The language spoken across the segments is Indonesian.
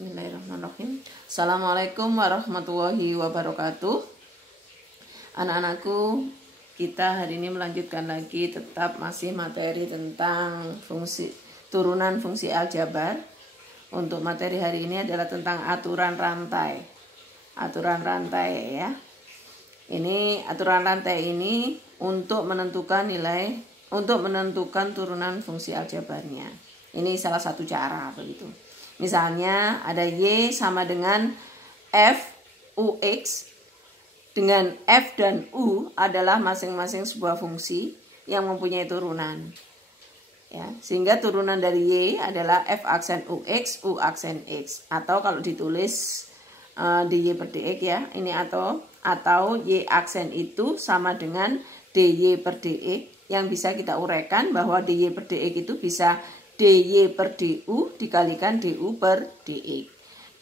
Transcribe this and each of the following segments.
Bismillahirrahmanirrahim. Assalamualaikum warahmatullahi wabarakatuh. Anak-anakku, kita hari ini melanjutkan lagi tetap masih materi tentang turunan fungsi aljabar. Untuk materi hari ini adalah tentang aturan rantai. Aturan rantai ya. Ini aturan rantai ini untuk menentukan turunan fungsi aljabarnya. Ini salah satu cara begitu. Misalnya ada Y sama dengan F UX, dengan F dan U adalah masing-masing sebuah fungsi yang mempunyai turunan. Ya, sehingga turunan dari Y adalah F aksen UX, U aksen X. Atau kalau ditulis dy per dx ya, ini atau Y aksen itu sama dengan dy per dx, yang bisa kita uraikan bahwa dy per dx itu bisa dy per du dikalikan du per dx.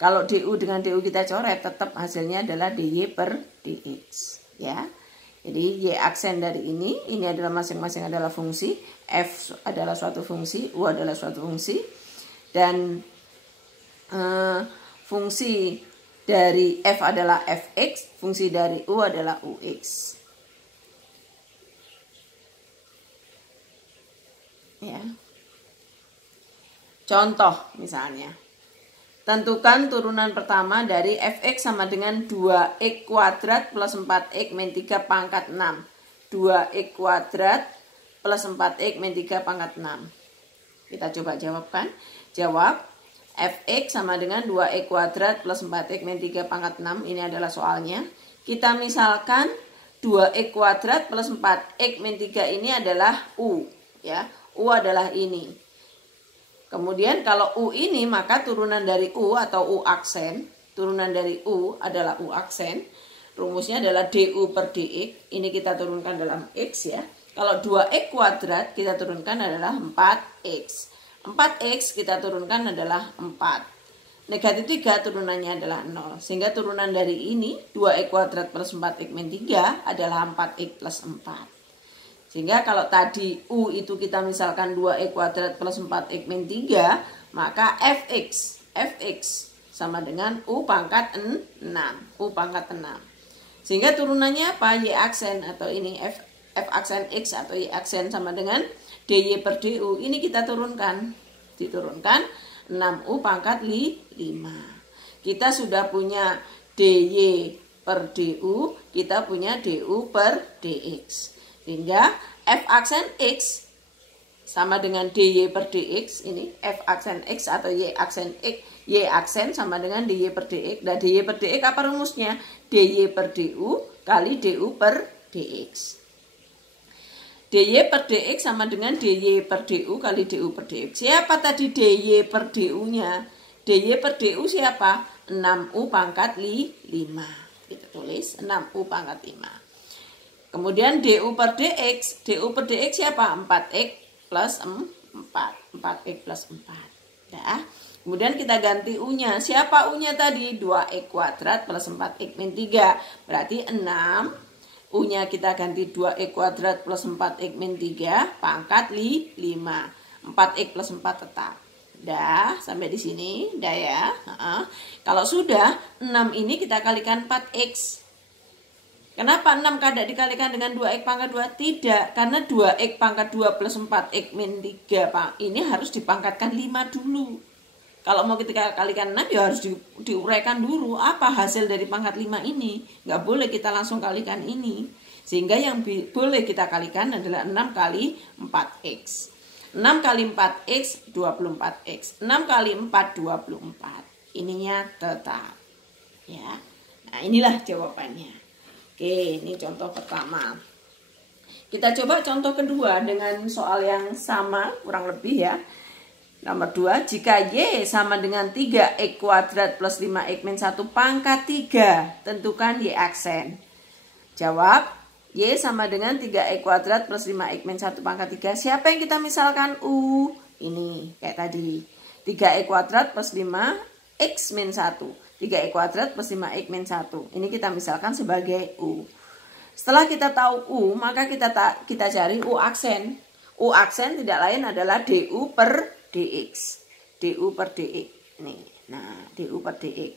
Kalau du dengan du kita coret, tetap hasilnya adalah dy per dx. Ya, jadi y aksen dari ini adalah masing-masing adalah fungsi, f adalah suatu fungsi, u adalah suatu fungsi, dan fungsi dari f adalah fx, fungsi dari u adalah ux. Ya. Contoh misalnya, tentukan turunan pertama dari fx sama dengan 2x kuadrat plus 4x min 3 pangkat 6. 2x kuadrat plus 4x min 3 pangkat 6. Kita coba jawabkan. Jawab, fx sama dengan 2x kuadrat plus 4x min 3 pangkat 6. Ini adalah soalnya. Kita misalkan 2x kuadrat plus 4x min 3 ini adalah u. Ya, u adalah ini. Kemudian kalau U ini, maka turunan dari U atau U aksen, turunan dari U adalah U aksen, rumusnya adalah DU per DX, ini kita turunkan dalam X ya. Kalau 2X kuadrat kita turunkan adalah 4X. 4X kita turunkan adalah 4. Negatif 3 turunannya adalah 0. Sehingga turunan dari ini 2X kuadrat plus 4X min 3 adalah 4X plus 4. Sehingga kalau tadi U itu kita misalkan 2x kuadrat plus 4x min 3, maka fx sama dengan U pangkat 6. U pangkat 6. Sehingga turunannya apa? Y aksen atau ini F aksen X atau Y aksen sama dengan dy per du. Ini kita turunkan. Diturunkan 6U pangkat 5. Kita sudah punya dy per du, kita punya du per dx. Sehingga f aksen x sama dengan dy per dx, ini f aksen x atau y aksen x, y aksen sama dengan dy per dx. Dan dy per dx apa rumusnya? dy per du kali du per dx. dy per dx sama dengan dy per du kali du per dx. Siapa tadi dy per du-nya? dy per du siapa? 6u pangkat 5. Kita tulis 6u pangkat 5. Kemudian du per dx siapa? 4x plus 4. 4x plus 4. Ya. Kemudian kita ganti u-nya. Siapa u-nya tadi? 2x kuadrat plus 4x min 3. Berarti 6. U-nya kita ganti 2x kuadrat plus 4x min 3 pangkat 5. 4x plus 4 tetap. Dah, sampai di sini. Dah ya. Kalau sudah, 6 ini kita kalikan 4x. Kenapa 6 kada dikalikan dengan 2x pangkat 2? Tidak, karena 2x pangkat 2 plus 4x min 3 ini harus dipangkatkan 5 dulu. Kalau mau kita kalikan 6 ya harus diuraikan dulu apa hasil dari pangkat 5 ini. Nggak boleh kita langsung kalikan ini. Sehingga yang boleh kita kalikan adalah 6 kali 4x. 6 kali 4x 24x. 6 kali 4 24. Ininya tetap. Ya. Nah, inilah jawabannya. Oke, ini contoh pertama. Kita coba contoh kedua dengan soal yang sama, kurang lebih ya. Nomor 2, jika Y sama dengan 3x kuadrat plus 5x min 1 pangkat 3, tentukan Y aksen. Jawab, Y sama dengan 3x kuadrat plus 5x min 1 pangkat 3. Siapa yang kita misalkan? U. Ini, kayak tadi. 3x kuadrat plus 5x min 1. 3x kuadrat plus 5x min 1. Ini kita misalkan sebagai U. Setelah kita tahu U, maka kita cari U aksen. U aksen tidak lain adalah du per dx. du per dx. Ini. Nah, DU per DX.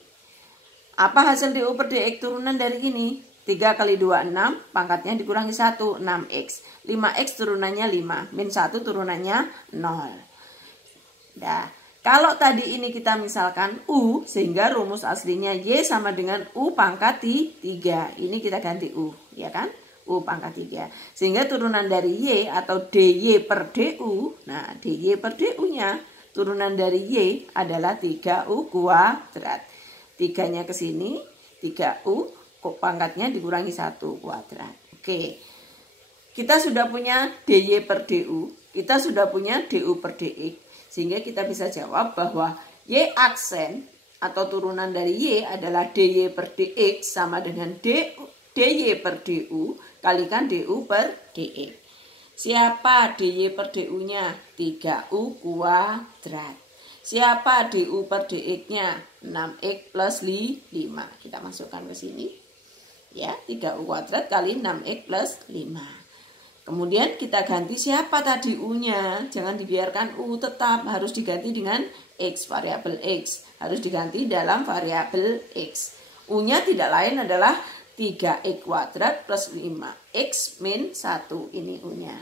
Apa hasil DU per DX turunan dari ini? 3 kali 2, 6, pangkatnya dikurangi 1, 6X. 5X turunannya 5, min 1 turunannya 0. Nah, kalau tadi ini kita misalkan U, sehingga rumus aslinya Y sama dengan U pangkat 3. Ini kita ganti U, ya kan? U pangkat 3. Sehingga turunan dari Y atau DY per DU, nah DY per DU-nya, turunan dari Y adalah 3U kuadrat. 3-nya ke sini, 3U, kok pangkatnya dikurangi 1 kuadrat. Oke. Kita sudah punya DY per DU, kita sudah punya DU per DX. Sehingga kita bisa jawab bahwa Y aksen atau turunan dari Y adalah DY per DX sama dengan DY per DU kalikan DU per DX. Siapa DY per DU-nya? 3U kuadrat. Siapa DU per DX-nya? 6X plus 5. Kita masukkan ke sini. Ya, 3U kuadrat kali 6X plus 5. Kemudian kita ganti siapa tadi U-nya. Jangan dibiarkan U, tetap harus diganti dengan X, variabel X. Harus diganti dalam variabel X. U-nya tidak lain adalah 3X kuadrat plus 5X min 1. Ini U-nya.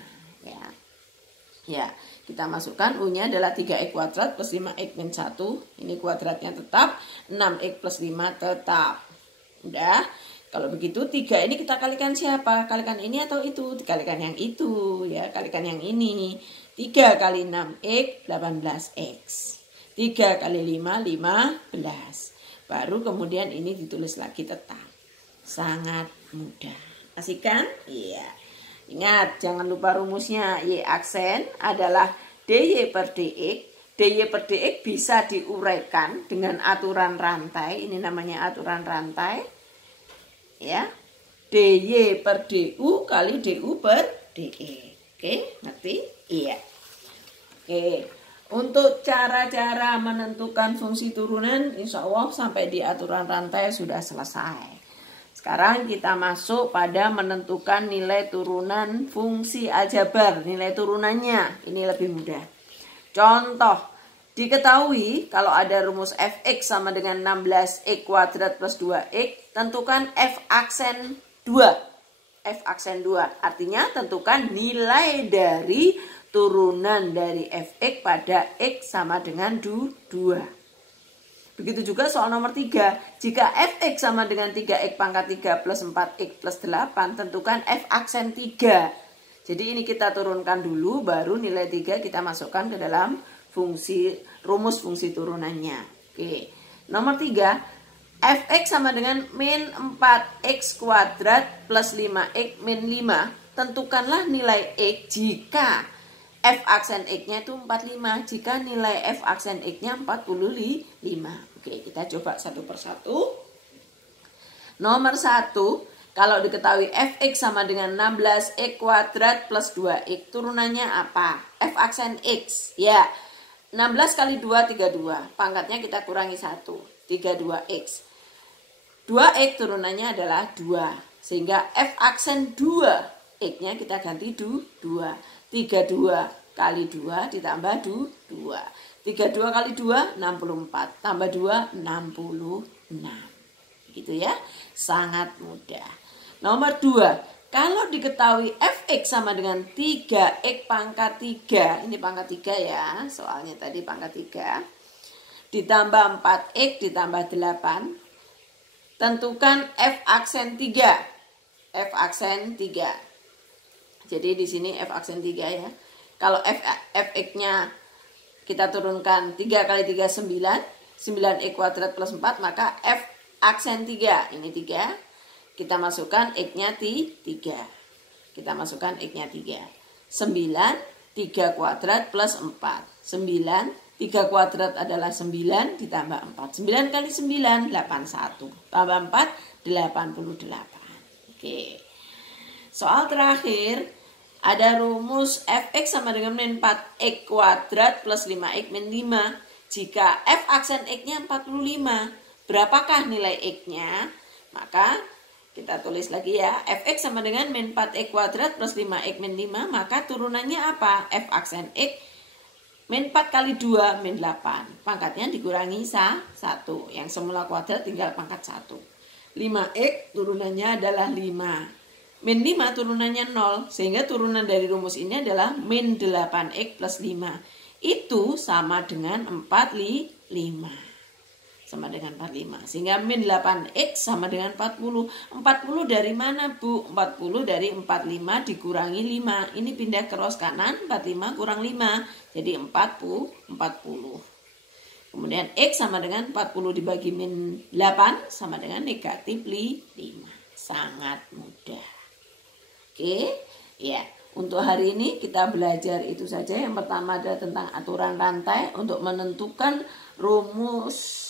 Ya, kita masukkan U-nya adalah 3X kuadrat plus 5X min 1. Ini kuadratnya tetap. 6X plus 5 tetap. Udah. Kalau begitu 3 ini kita kalikan siapa? Kalikan ini atau itu? Dikalikan yang itu, ya. Kalikan yang ini. 3 kali 6X 18X. 3 kali 5 15. Baru kemudian ini ditulis lagi tetap. Sangat mudah. Asik kan? Iya. Ingat, jangan lupa rumusnya. Y aksen adalah DY per DX. DY per DX bisa diuraikan dengan aturan rantai. Ini namanya aturan rantai. Ya, DY per DU kali DU per DE. Oke, ngerti? Iya. Oke, untuk cara-cara menentukan fungsi turunan, insya Allah sampai di aturan rantai sudah selesai. Sekarang kita masuk pada menentukan nilai turunan fungsi aljabar. Nilai turunannya, ini lebih mudah. Contoh. Diketahui kalau ada rumus fx sama dengan 16x kuadrat plus 2x, tentukan f aksen 2. F aksen 2 artinya tentukan nilai dari turunan dari fx pada x sama dengan 2. Begitu juga soal nomor 3. Jika fx sama dengan 3x pangkat 3 plus 4x plus 8, tentukan f aksen 3. Jadi ini kita turunkan dulu, baru nilai 3 kita masukkan ke dalam rumus fungsi turunannya. Oke. Nomor 3, fx sama dengan min 4x kuadrat plus 5x min 5. Tentukanlah nilai x jika f aksen x-nya itu 45, jika nilai f aksen x-nya 45. Oke, kita coba satu persatu. Nomor 1, kalau diketahui fx sama dengan 16x kuadrat plus 2x, turunannya apa? F aksen x, ya. 16 kali 2, 32. Pangkatnya kita kurangi 1. 32x. 2x turunannya adalah 2. Sehingga F aksen 2. X-nya kita ganti 2. 32 kali 2 ditambah 2. 32 kali 2, 64. Tambah 2, 66. Gitu ya. Sangat mudah. Nomor 2. Kalau diketahui fx sama dengan 3x pangkat 3. Ini pangkat 3 ya. Soalnya tadi pangkat 3. Ditambah 4x ditambah 8. Tentukan f aksen 3. F aksen 3. Jadi di sini f aksen 3 ya. Kalau fx-nya kita turunkan 3 kali 3, 9. 9x kuadrat plus 4. Maka f aksen 3. Ini 3. Kita masukkan X-nya 3. Kita masukkan X-nya 3. 9, 3 kuadrat plus 4. 9, 3 kuadrat adalah 9 ditambah 4. 9 kali 9, 81. Tambah 4, 88. Oke. Soal terakhir, ada rumus fx sama dengan min 4x kuadrat plus 5x min 5. Jika f aksen X-nya 45, berapakah nilai X-nya? Maka kita tulis lagi ya, fx sama dengan min 4x kuadrat plus 5x min 5, maka turunannya apa? F aksen x Min 4 kali 2, min 8. Pangkatnya dikurangi 1. Yang semula kuadrat tinggal pangkat 1. 5x turunannya adalah 5. Min 5 turunannya 0. Sehingga turunan dari rumus ini adalah min 8x plus 5. Itu sama dengan 45. Sama dengan 45. Sehingga min 8x sama dengan 40. 40 dari mana, Bu? 40 dari 45 dikurangi 5. Ini pindah cross kanan, 45 kurang 5. Jadi 40. Kemudian x sama dengan 40 dibagi min 8 sama dengan negatif 5. Sangat mudah. Oke, ya. Untuk hari ini kita belajar itu saja. Yang pertama adalah tentang aturan rantai untuk menentukan rumus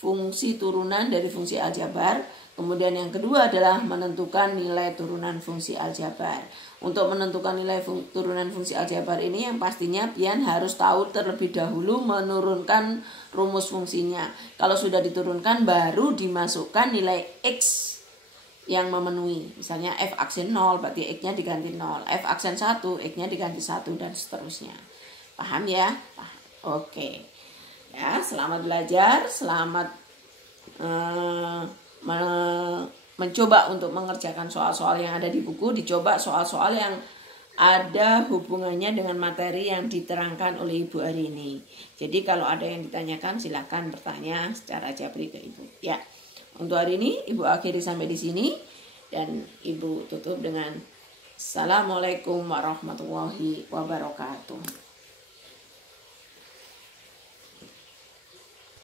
fungsi turunan dari fungsi aljabar. Kemudian yang kedua adalah menentukan nilai turunan fungsi aljabar. Untuk menentukan nilai turunan fungsi aljabar ini yang pastinya pian harus tahu terlebih dahulu menurunkan rumus fungsinya. Kalau sudah diturunkan baru dimasukkan nilai x yang memenuhi. Misalnya f aksen 0 berarti x-nya diganti 0. F aksen 1 x-nya diganti 1 dan seterusnya. Paham ya? Oke. Ya, selamat belajar, selamat mencoba untuk mengerjakan soal-soal yang ada di buku. Dicoba soal-soal yang ada hubungannya dengan materi yang diterangkan oleh Ibu hari ini. Jadi kalau ada yang ditanyakan silakan bertanya secara japri ke Ibu. Ya, untuk hari ini Ibu akhiri sampai di sini dan Ibu tutup dengan Assalamualaikum warahmatullahi wabarakatuh.